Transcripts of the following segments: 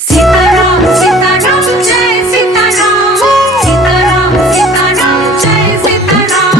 सीताराम सीताराम जय सीताराम, सीताराम सीताराम जय सीताराम।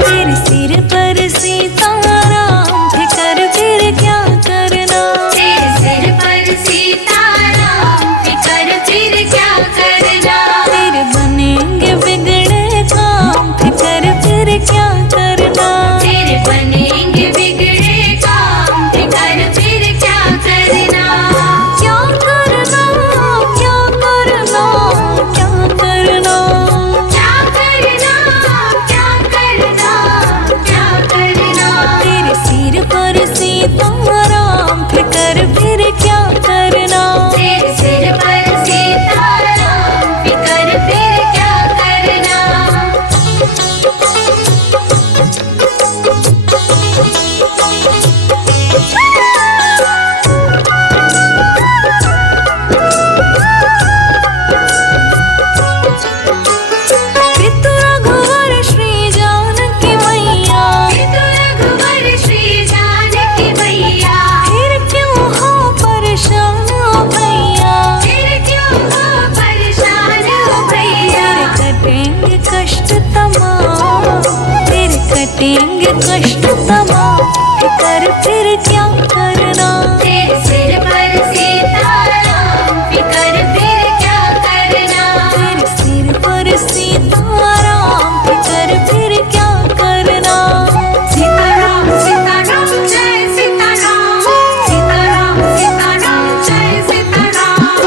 तेरे सिर पर सीताराम फिकर फिर क्या करना, तेरे सिर पर सीताराम फिकर फिर क्या करना। तेरे बनेंगे बिगड़े काम फिकर फिर क्या करना, तेरे बनेंगे बिगड़े काम फिकर फिर क्या करना। क्या करना क्या करना क्या करना, क्या करना क्या करना क्या करना। तेरे सिर पर सीताराम फिकर फिर क्या करना, तेरे सिर पर सीताराम फिकर फिर क्या करना। पितु रघुवर श्री जानकी मैया, पितु रघुवर श्री जानकी मैया, फिर क्यों हो परेशान भैया, फिर क्यों हो परेशान हो भैया। तेरे कटेंगे कष्ट तमाम, तेरे कटेंगे कष्ट तमाम फिकर फिर क्या करना, तेरे सिर पर सीताराम फिकर फिर क्या करना। तेरे सिर पर सीताराम फिकर फिर क्या करना। सीताराम सीताराम जय सीताराम, सीताराम सीताराम जय सीताराम।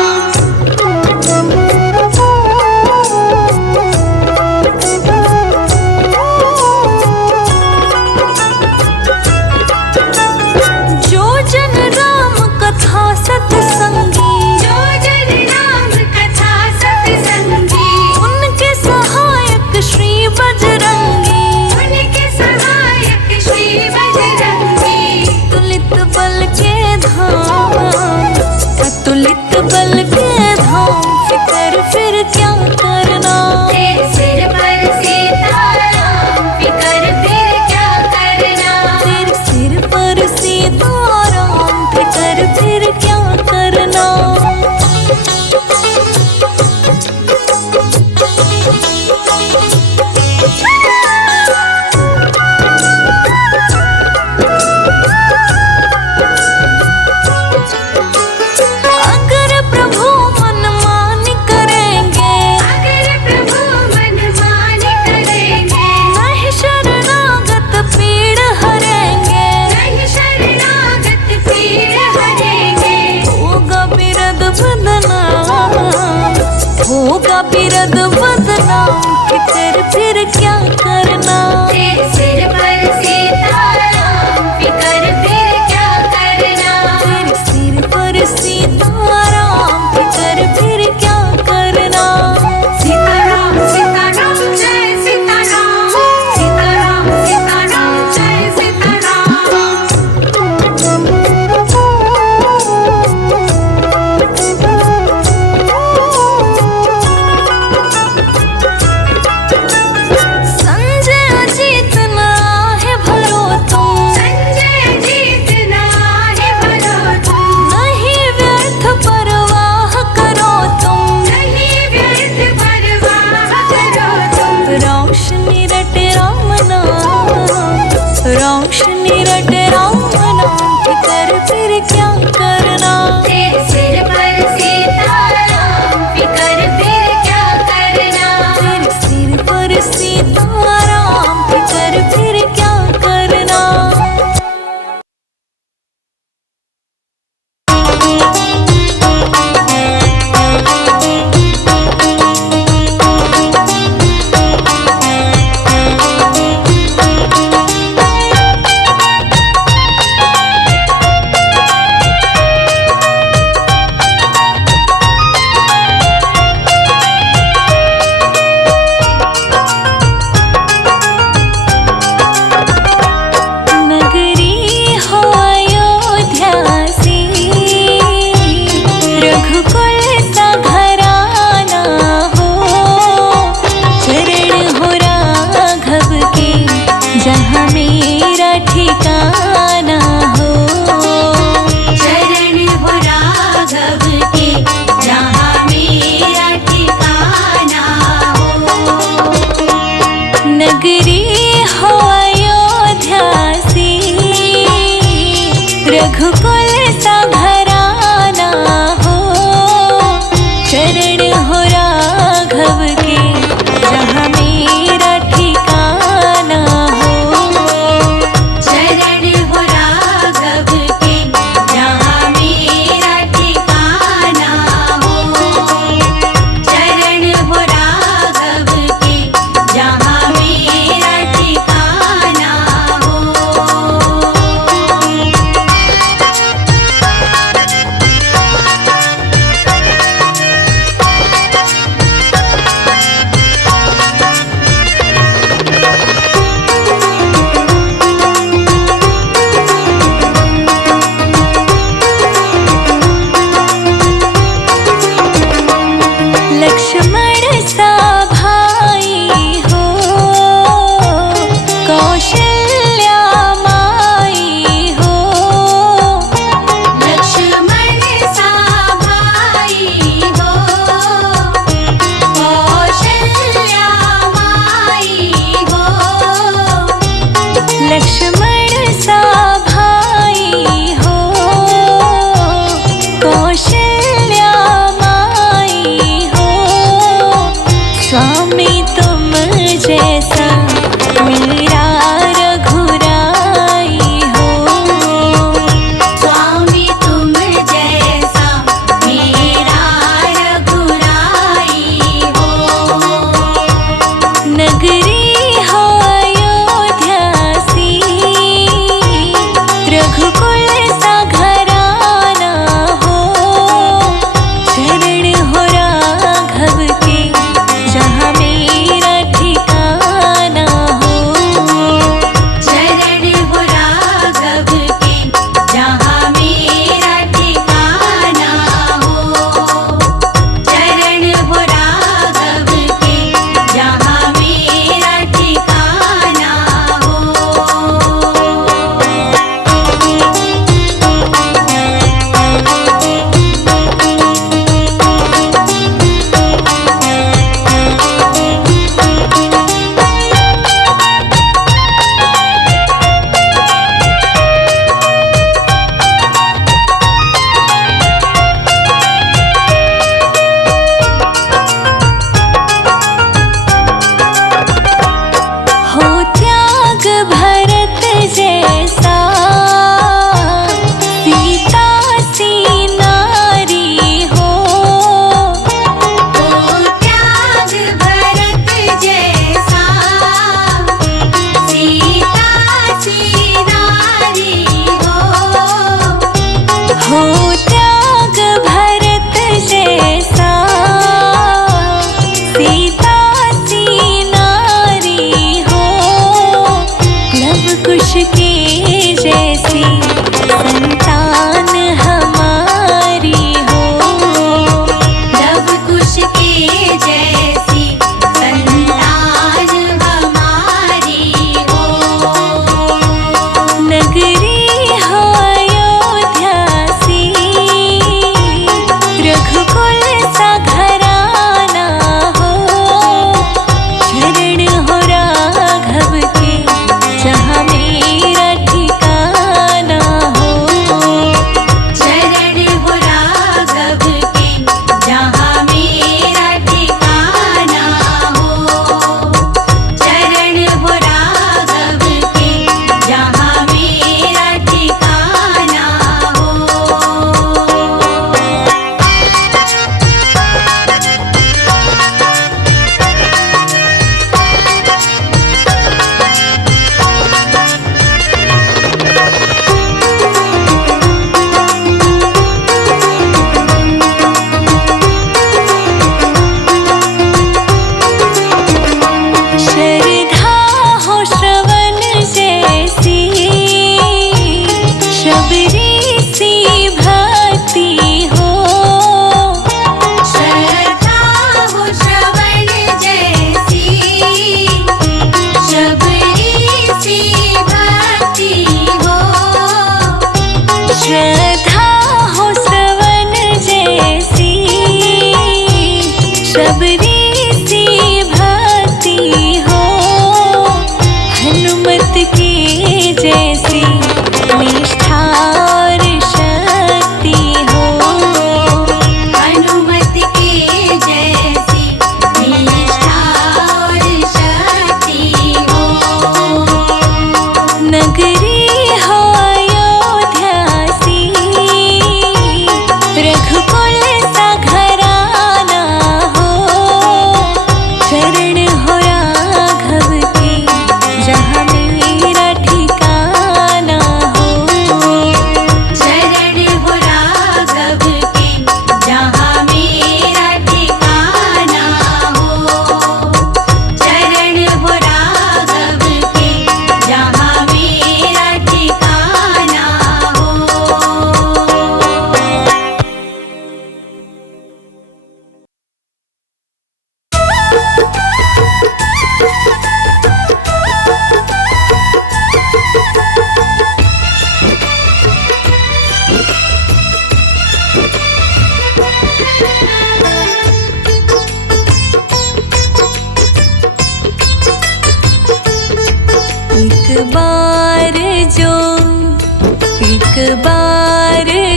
बार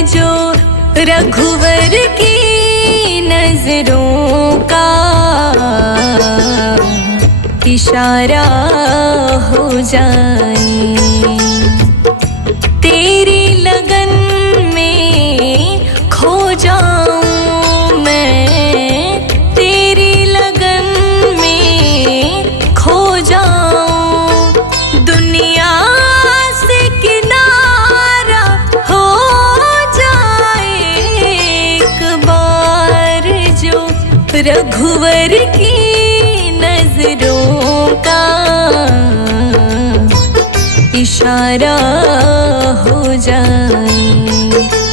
जो रघुवर की नजरों का इशारा हो जाए, तेरी लगन में खो जाऊं मैं, तेरी लगन में खो जाऊं, दुनिया से किनारा हो जाए एक बार जो रघुवर की नजरों का इशारा हो जाए।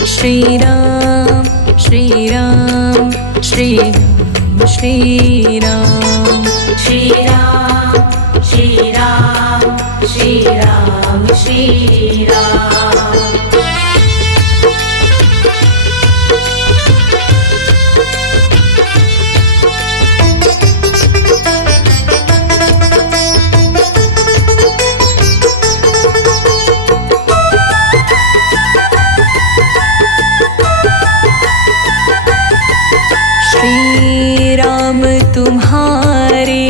श्री राम श्री राम श्री राम श्री राम श्री राम श्री राम श्री राम श्री राम। श्री राम तुम्हारे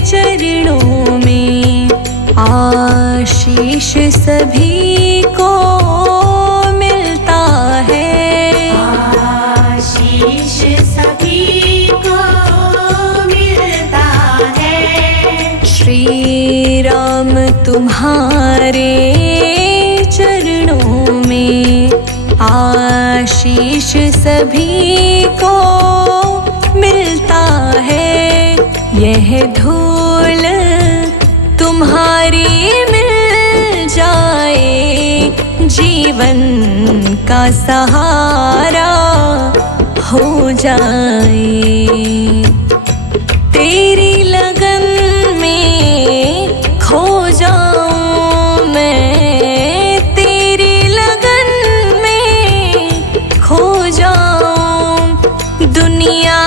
चरणों में आशीष सभी को मिलता है, आशीष सभी को मिलता है। श्री राम तुम्हारे चरणों में आशीष सभी को मिलता है, यह धूल तुम्हारी मिल जाए, जीवन का सहारा हो जाए, तेरी लगन में खो जाऊं मैं, तेरी लगन में खो जाऊं, दुनिया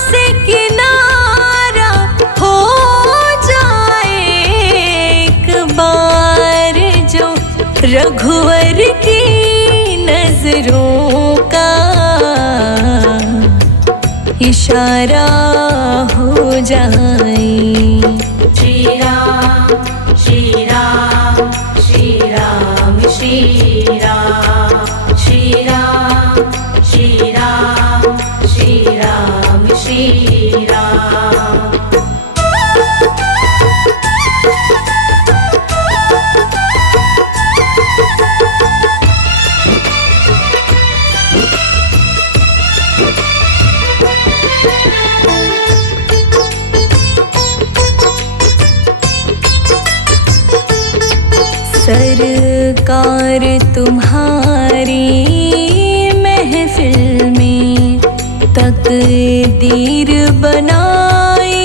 से किनारा हो जाए एक बार जो रघुवर की नजरों का इशारा हो जाए। श्री राम श्री राम श्री राम श्री राम श्री राम श्री राम श्री राम श्री राम। सरकार तुम्हारी महफिल में तकदीर बनाई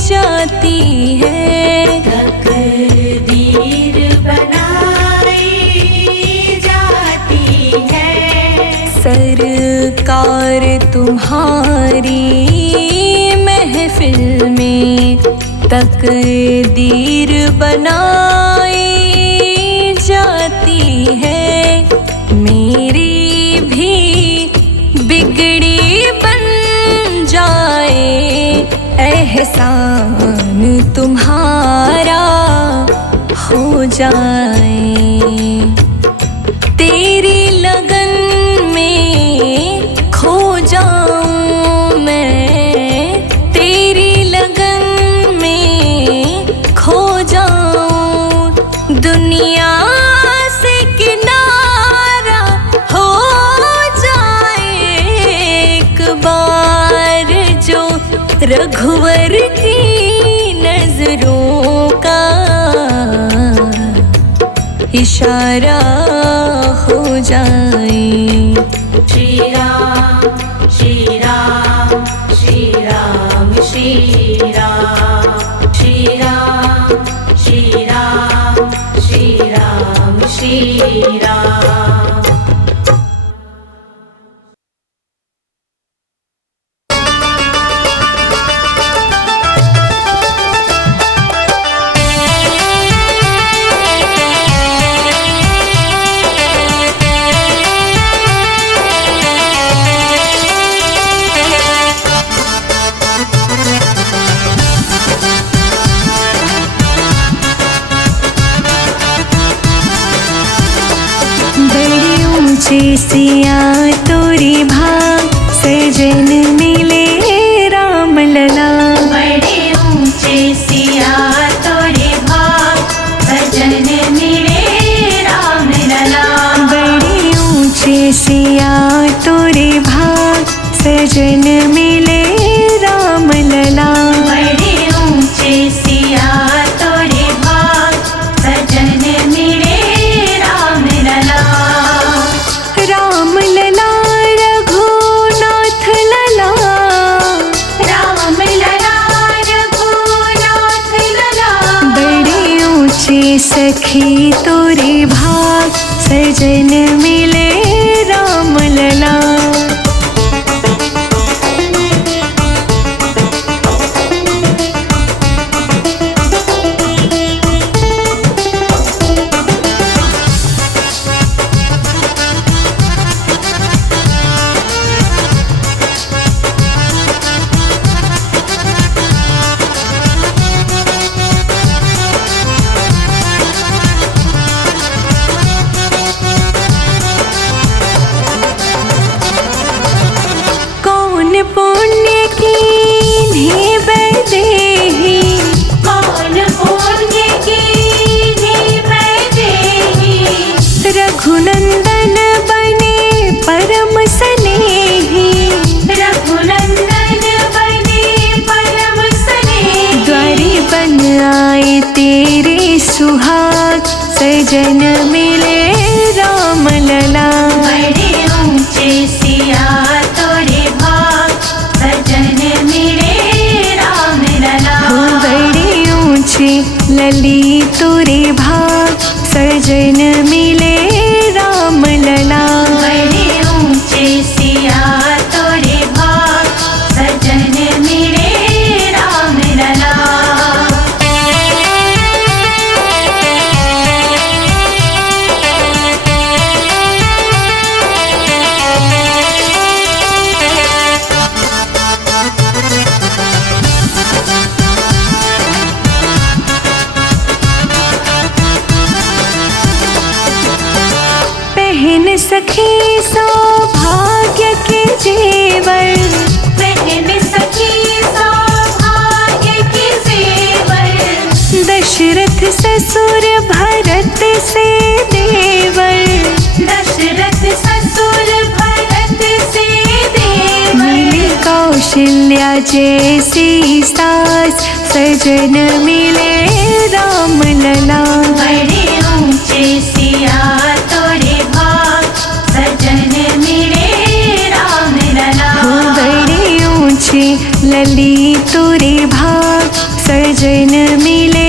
जाती है, तकदीर बनाई जाती है। सरकार तुम्हारी महफिल में तकदीर बनाई जाती है, मेरी भी बिगड़ी बन जाए, एहसान तुम्हारा हो जाए, तेरी लगन में खो जाऊं मैं, तेरी लगन में खो जाऊं, दुनिया से किनारा हो जाए एक बार जो रघुवर की नजरों का इशारा हो जाए। श्री राम श्री राम श्री राम श्री राम श्री राम श्री राम श्री राम श्री राम। ऊंचे सिया तोरे भाग सजन मिले राम लला। बड़े ऊंचे सिया तोरे भाग सजन मिले राम लला। बड़े ऊंचे सिया तोरे भाग सजन मिले राम लला। बड़े ऊंचे सिया तोरे भाग सजन मिले राम लला। राम लला रघुनाथ लला। राम लला रघुनाथ लला। बड़े ऊंचे सखी तोरे भाग सजन मिले राम लला। पुण्य कीन्ही बैदेही। कौन पुण्य कीन्ही बैदेही। रघुनंदन बने परम स्नेही। रघुनंदन बने परम स्नेही। द्वारी बन आए तेरे सुहाग सजन मिले राम लला। बड़े ऊंचे सिया तोरे भाग सजन मिले राम लला। बड़े ऊंचे लली तोरे भाग सजन मिले राम लला। बड़े ऊंचे सिया तोरे भाग सजन मिले राम लला। पहन सखी सौभाग्य के जेवर। पहन सखी सौभाग्य के जेवर। दशरथ ससुर भरत से देवर। दशरथ ससुर भरत से देवर। मिले कौशल्या जैसी सास सजन मिले राम लला। बड़े ऊंचे सिया तोरे भाग सजन मिले राम लला। बड़े ऊंचे लली तोरे भाग सजन मिले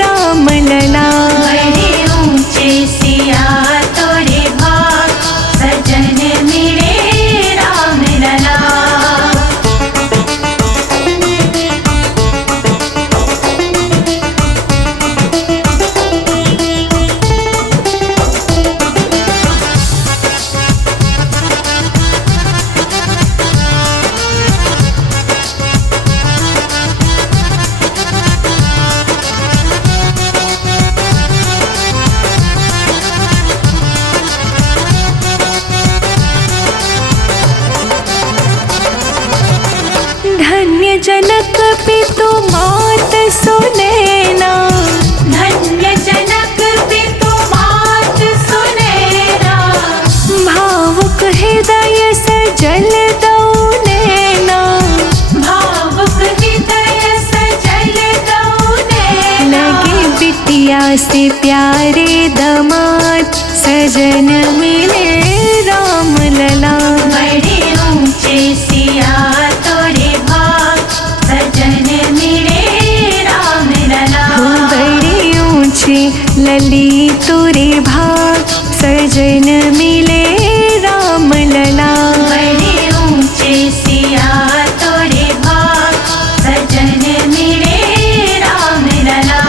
राम लला। बड़े ऊंचे सिया तोरे भाग सजन मिले राम लला। धन्य जनक पितु मात सुनैना। धन्य जनक पितु मात सुनैना। भावुक हृदय सजल दो नैना। भावुक हृदय सजल दो नैना। लगे बिटिया से प्यारे दमाद सजन मिले राम लला। बड़े ऊंचे सिया तोरे भाग सजन मिले राम लला। बड़े ऊंचे लली तोरे भाग सजन मिले राम लला। बड़े ऊंचे सिया तोरे भाग सजन मिले राम लला।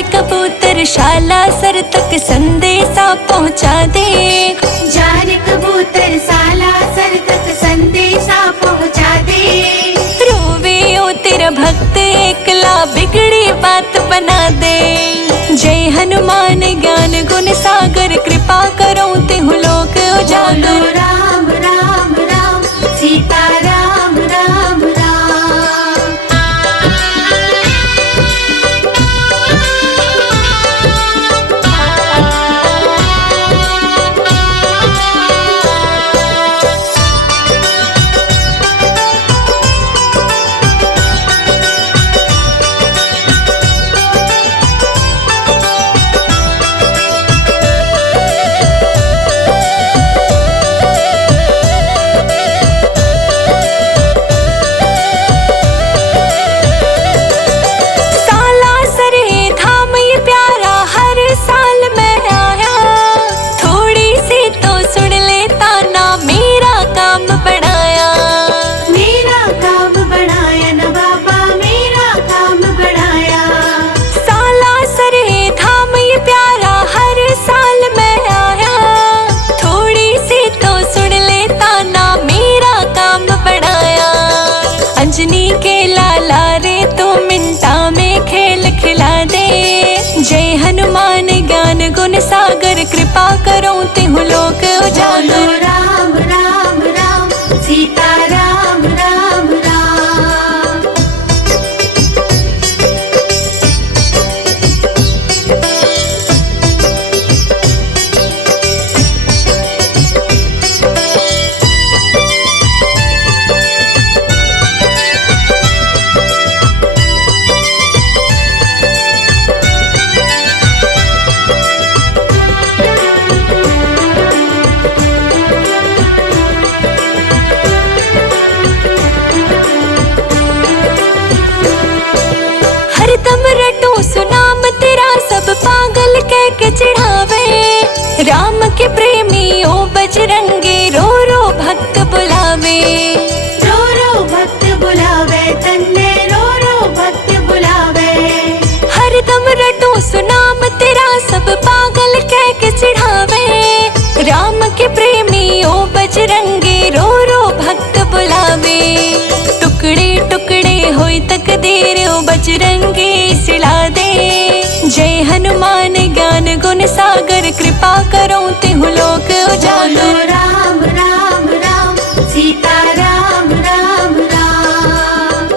चार कबूतर शाला सर तक संदेशा पहुंचा दे। चार कबूतर साला सर तक संदेशा पहुंचा दे। रोवे ओ तेरा भक्त एकला बिगड़ी बात बना दे। जय हनुमान ज्ञान गुण सागर कृपा करो तिहु लोक बोलो उजागर। राम राम राम सीता राम राम राम। साला सरे धाम ये प्यारा हर साल मैं आया। थोड़ी सी तो सुन लेता ना मेरा काम बढ़ाया। मेरा काम बढ़ाया न बाबा मेरा काम बढ़ाया। साला सरे धाम ये प्यारा हर साल मैं आया। थोड़ी सी तो सुन लेता ना मेरा काम बढ़ाया। अंजनी के लाला रे तो मिनटा में खेल खिला दे। जय हनुमान ज्ञान गुण सागर कृपा करो तिहु लोक बोलो उजागर। राम राम राम सीता राम राम राम। हरदम रटो सुनाम तेरा सब पागल कह के चिढ़ावे। राम के प्रेमी ओ बजरंगी रो रो भक्त बुलावे। रो भक्त बुलावे तन्ने रो भक्त बुलावे। हरदम रटो सुनाम तेरा सब पागल कह के चिढ़ावे। राम के प्रेमी ओ बजरंगी रो रो भक्त बुलावे। टुकड़े टुकड़े होई तकदीर ओ बजरंगी सिला दे। जय हनुमान ज्ञान गुण सागर कृपा करो तिहु लोक बोलो उजागर। राम राम राम सीता राम राम राम।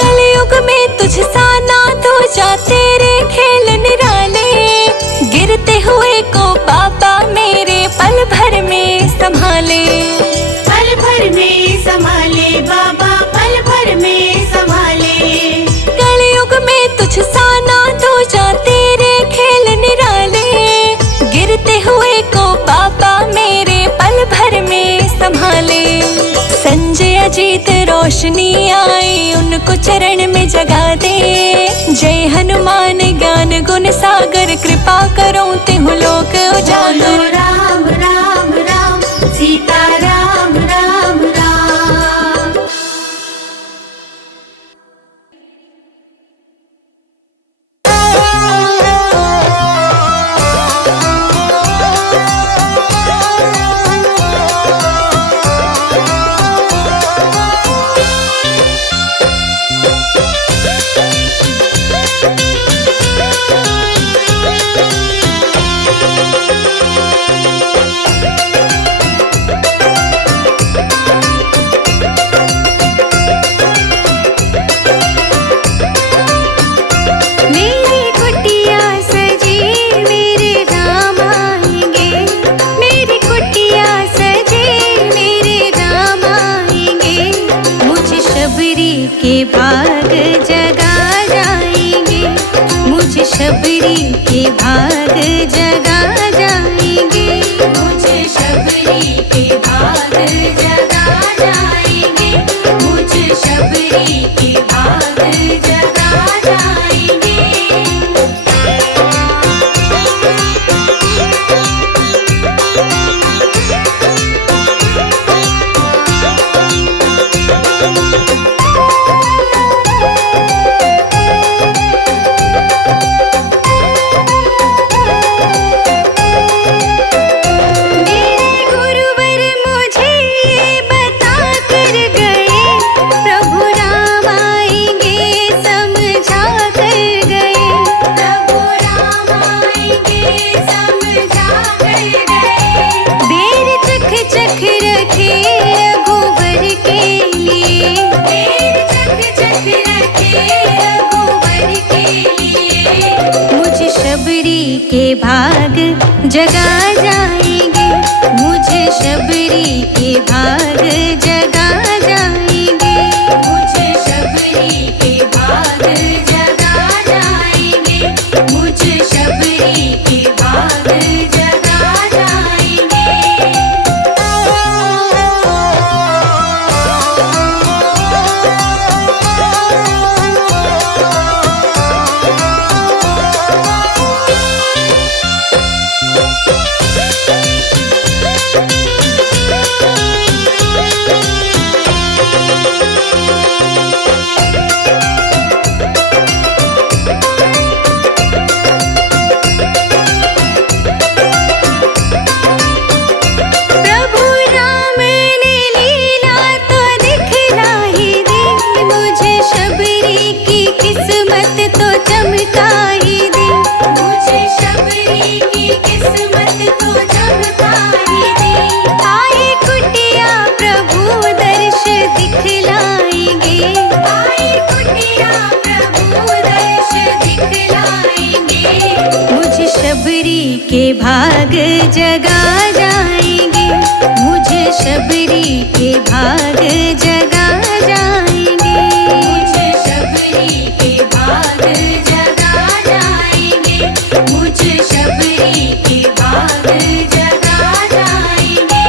कलयुग में तुझसा ना तो जा तेरे खेल निराले। गिरते हुए को बाबा मेरे पल भर में संभाले। पल भर में संभाले बाबा पल भर में संभाले। कलयुग में तुझसा ना तो जा तेरे खेल निराले। गिरते हुए को बाबा मेरे पल भर में संभाले। संजय अजीत रोशनी आई उनको चरण में जगा दे। जय हनुमान ज्ञान गुण सागर कृपा करो तिहु लोक बोलो उजागर। राम राम राम सीता राम राम राम। शबरी के भाग जगा जाएंगे। मुझे शबरी के भाग जगा जाएंगे। मुझे शबरी के भाग जगा जाएंगे। के भाग जगा जाएंगे। मुझे शबरी के भाग जगा जाएंगे। मुझे शबरी के भाग जगा जाएंगे। मुझे शबरी के भाग जगा जाएंगे। के भाग जगा जाएंगे। मुझे शबरी के भाग जगा जाएंगे। मुझे शबरी के भाग जगा जाएंगे। मुझे शबरी के भाग जगा जाएंगे।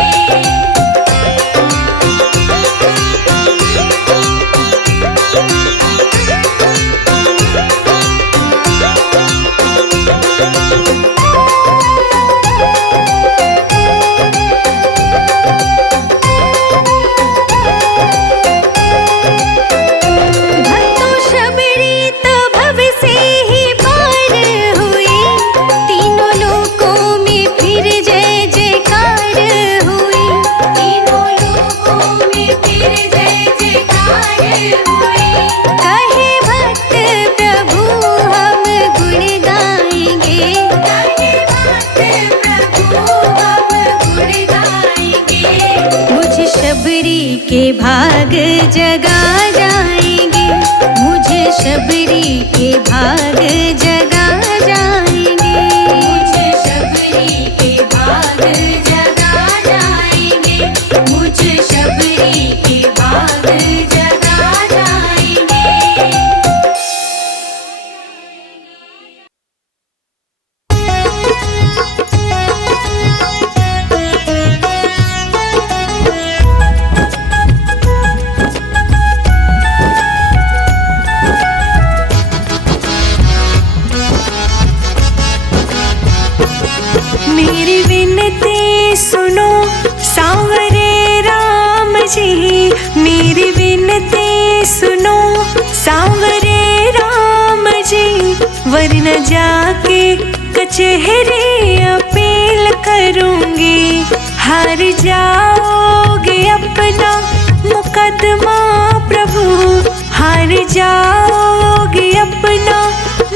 के भाग जगा जाएंगे। मुझे शबरी के भाग जगा जाएंगे। मुझे शबरी के भाग जगा जाएंगे। मुझे शबरी के भाग जगा जाएंगे। मेरी विनती सुनो सांवरे राम जी। मेरी विनती सुनो सांवरे राम जी। वरन जाके कचहरी अपील करूंगी। हार जाओगे अपना मुकदमा प्रभु। हार जाओगे अपना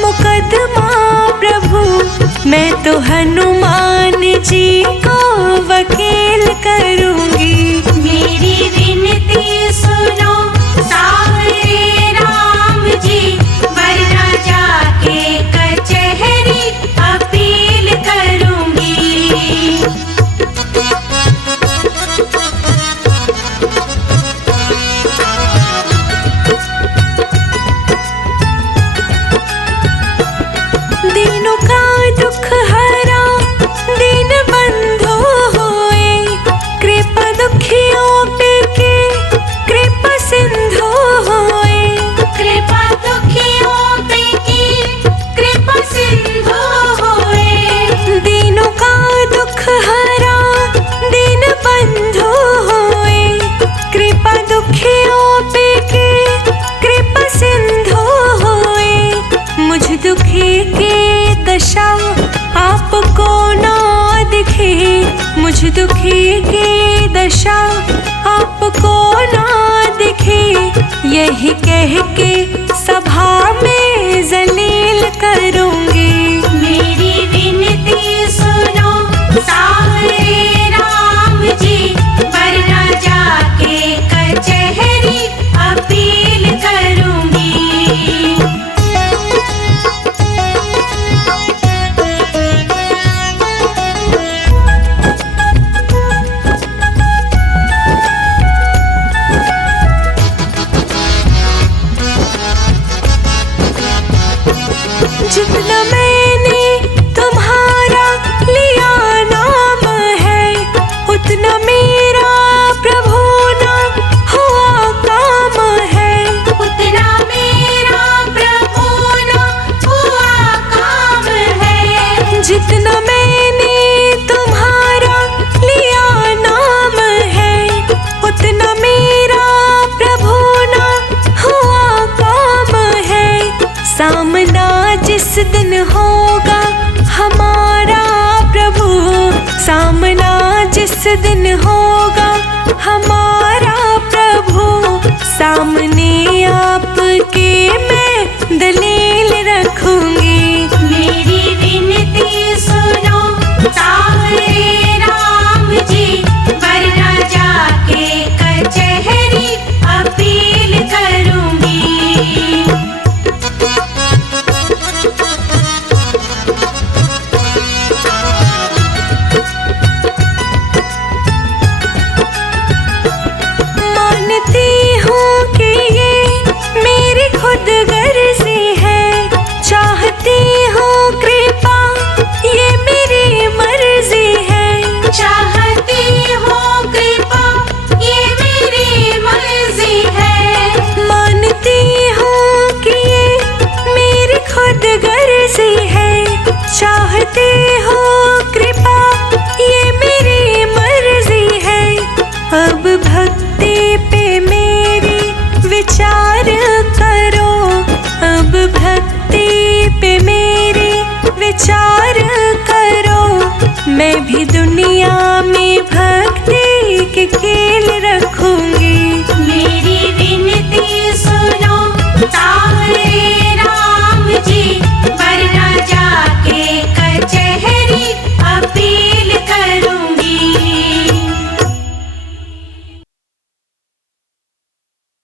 मुकदमा प्रभु। मैं तो हनुमान जी को वकील करूंगी। मेरी विनती सुनो सांवरे राम जी। वरना जाके कचहरी अपील करूंगी। मुझ दुखी की दशा आपको ना दिखे, यही कह के सभा में जलील करूंगी। मेरी विनती सुनो सावरे राम जी, वरना जाके कचहरी अपील करूंगी। जितना मैंने तुम्हारा लिया नाम है, उतना मेरा प्रभु ना हुआ काम है। उतना मेरा प्रभु ना हुआ काम है। जितना मैंने तुम्हारा लिया नाम है, उतना मेरा प्रभु ना हुआ काम है। सामना जिस दिन होगा हमारा प्रभु, सामना जिस दिन होगा हमारा प्रभु, सामने आपके मैं दलील रखूंगी। मेरी विनती सुनो सावरे राम जी, वरना जाके कचहरी अपील करूंगी। मानती हूँ कि ये मेरी खुद गर्जी है, चाहती हूँ कृपा ये मेरी मर्जी है। चाहती हूँ कृपा ये मेरी मर्जी है। मानती हूँ कि ये मेरी खुद गर्जी है, चाहती हूँ कृपा ये मेरी मर्जी है। अब भक्ति पे मेरी विचार करो, अब भक्ति पे मेरी विचार करो। मैं भी दुनिया में भक्ति के खेल रखूंगी। मेरी विनती सुनो सावरे राम जी, वरना जाके कचहरी अपील करूंगी।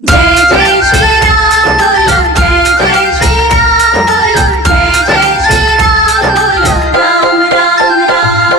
जय जय श्री राम बोलो, जय जय श्री राम बोलो, जय जय श्री राम बोलो, राम राम राम।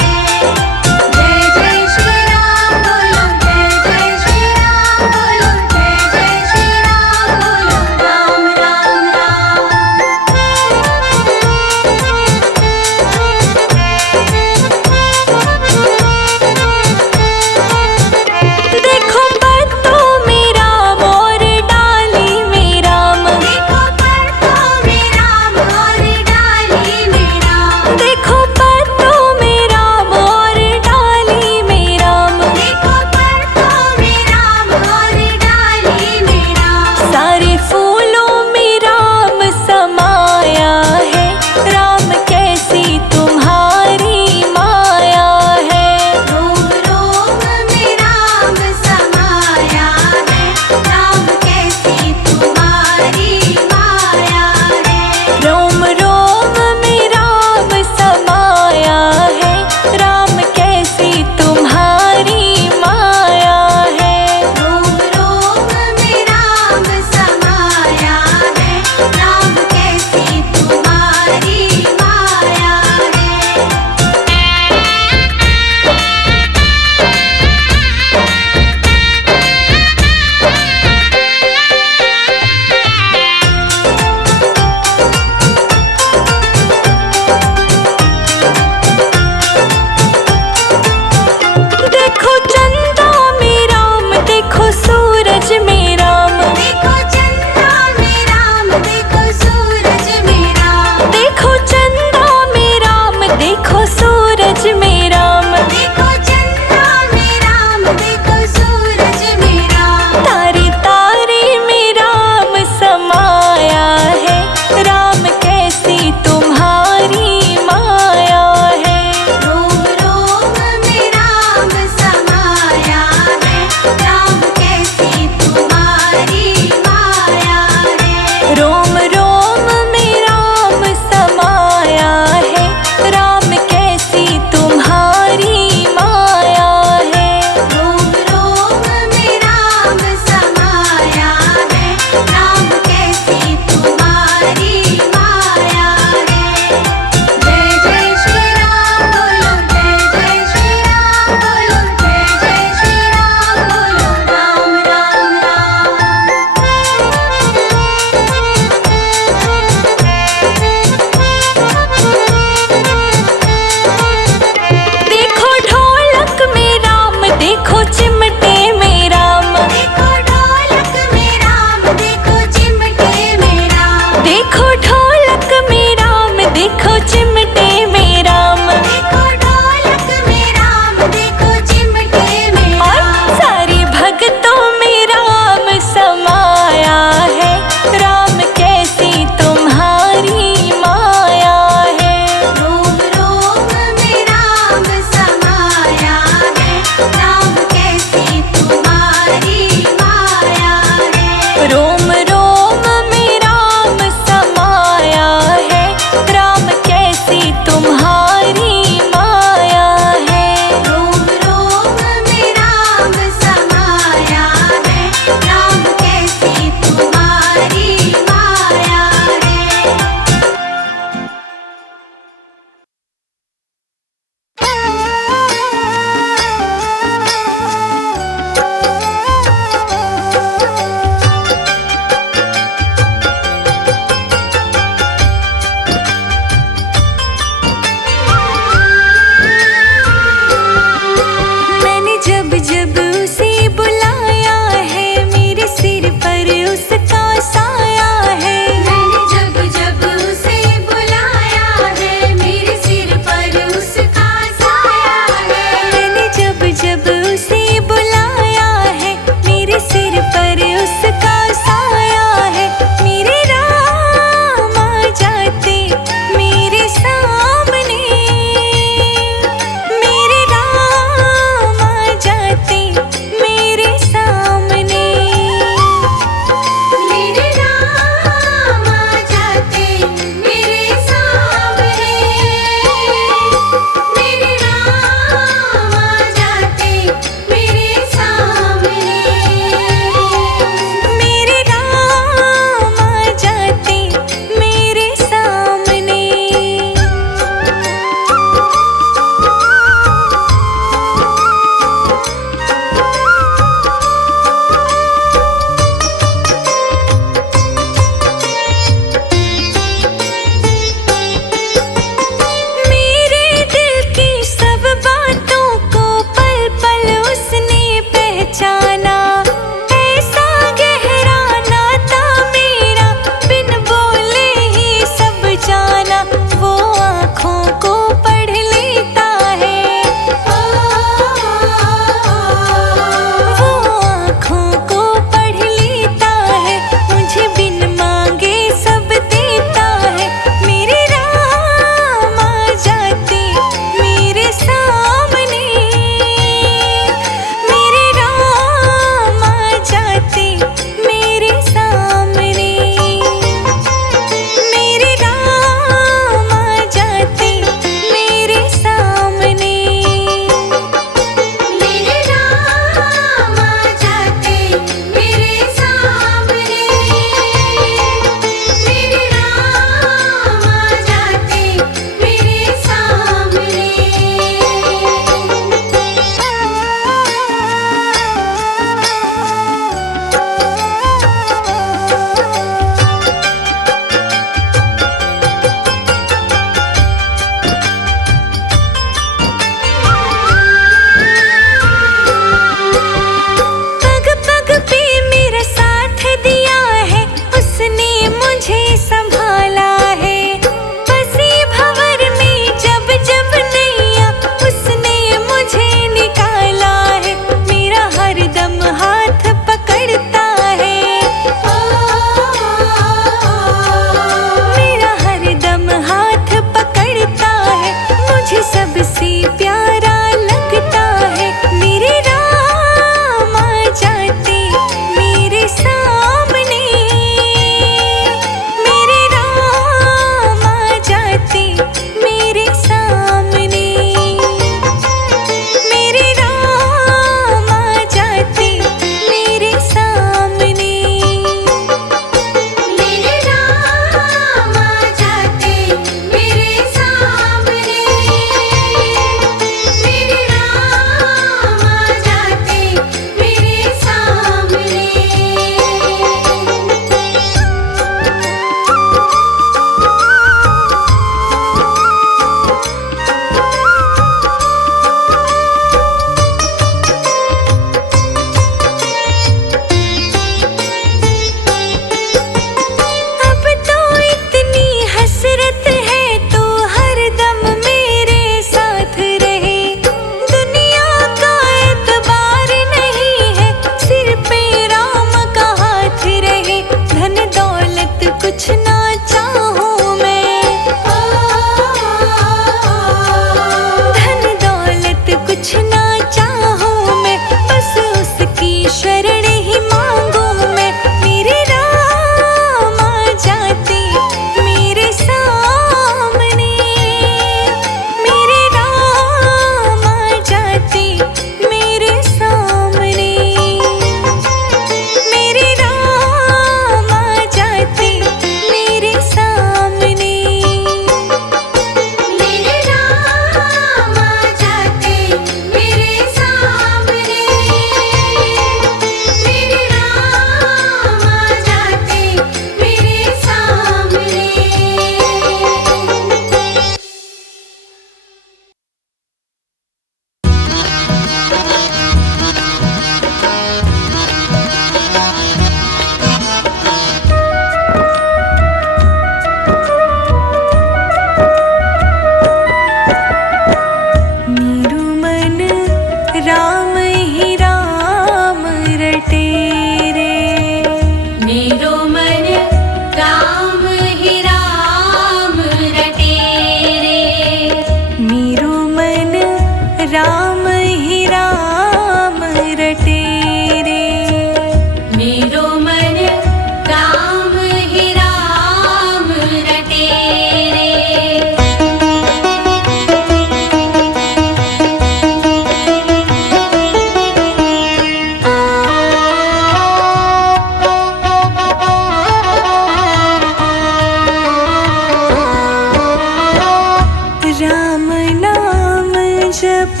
जप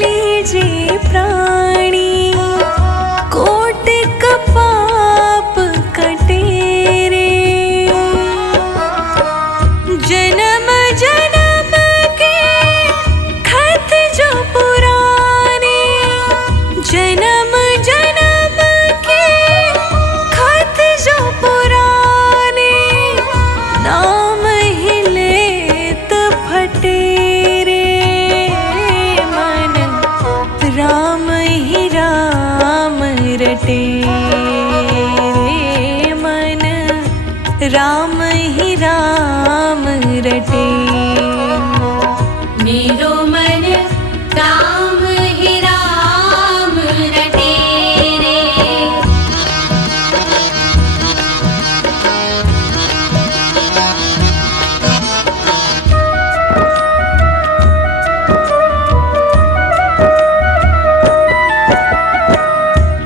लीजिए प्राणी, कोटिक पाप कटे रे। जन्म जन्म के खत जो पुराने, जन्म जन्म के खत जो पुराने, नाम ही लेत फटे रे। मन राम ही राम रटे रे, मन राम ही राम रटे। मेरो मन राम ही राम रटे रे।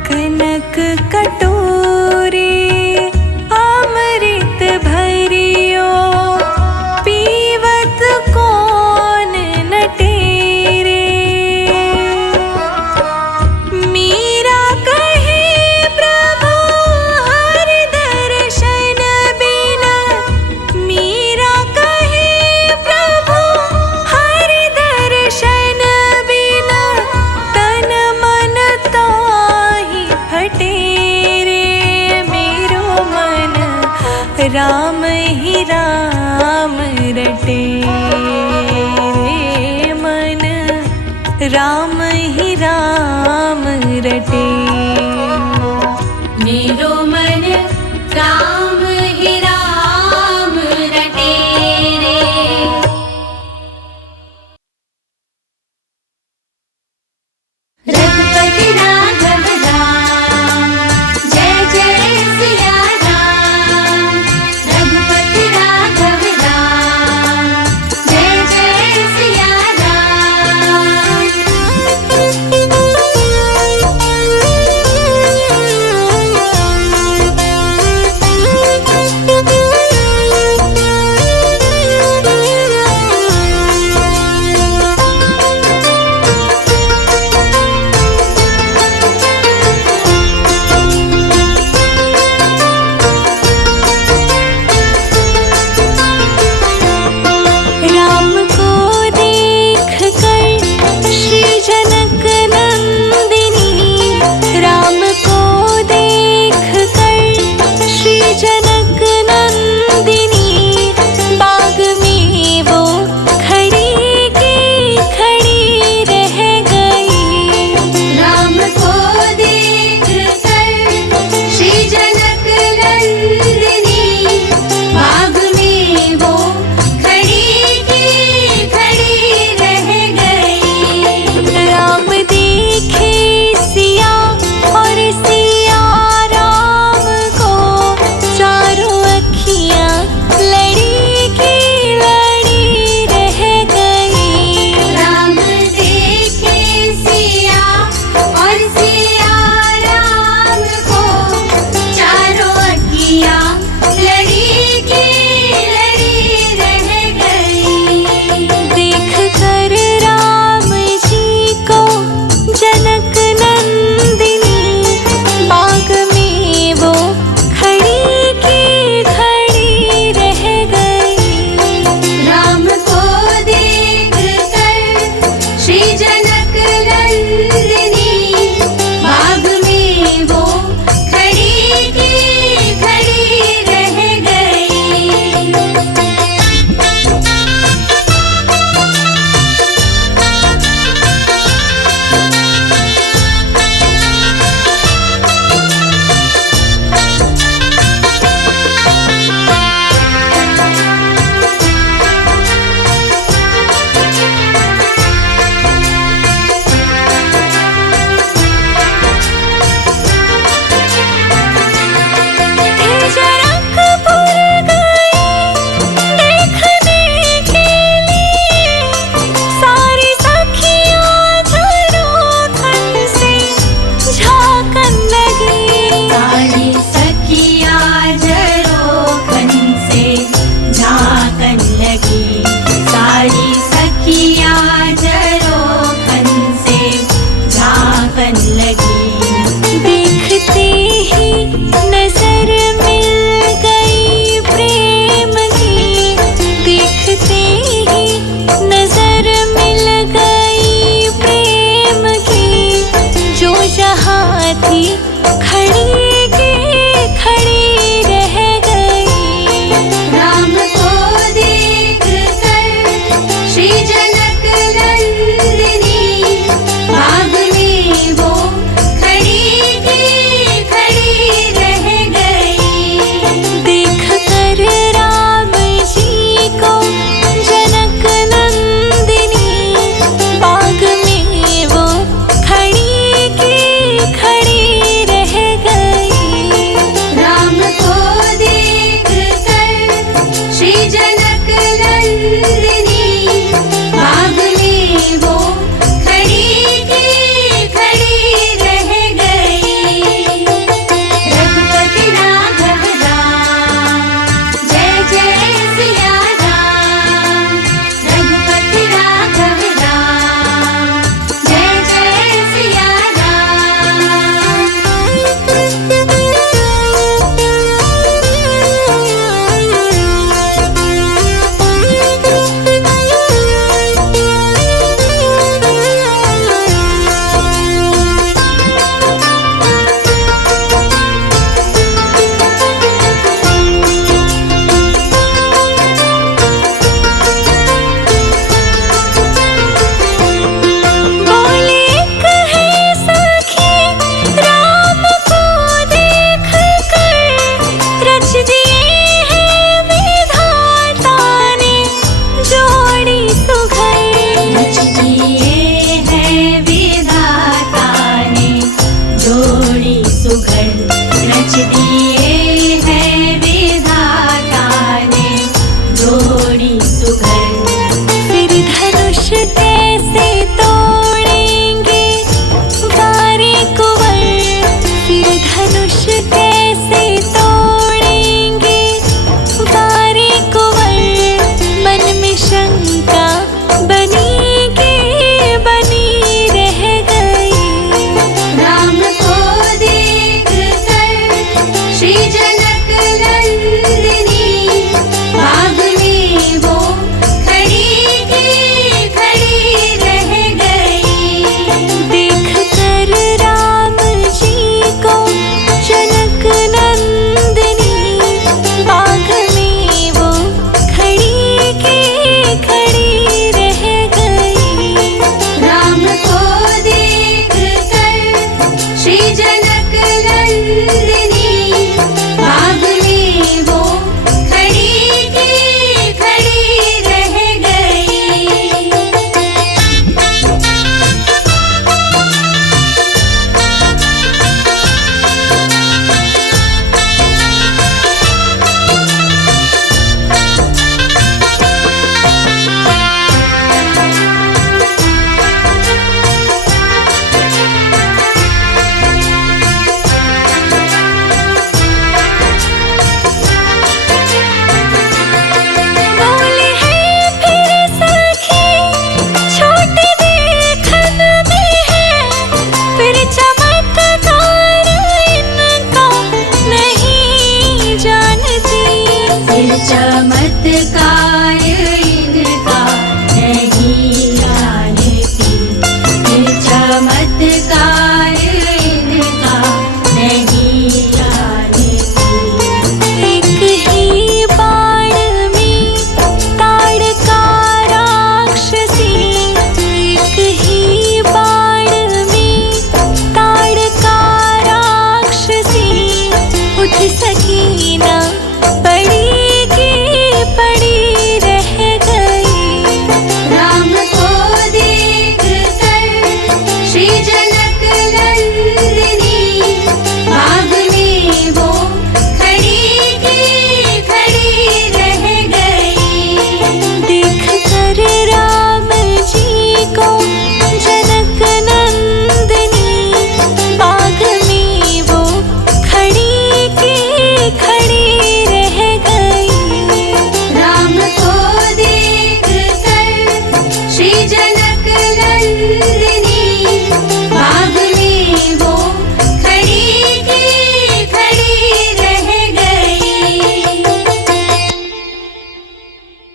कनक कटोरे अमृत भरियो, पीवत कौन नटे रे। मीरा कहे प्रभु हर दर्शन बिना, मीरा कहे प्रभु हर दर्शन बिना, तन मन ताहि फटे रे। मेरो मन राम ही राम रटे रे, मन राम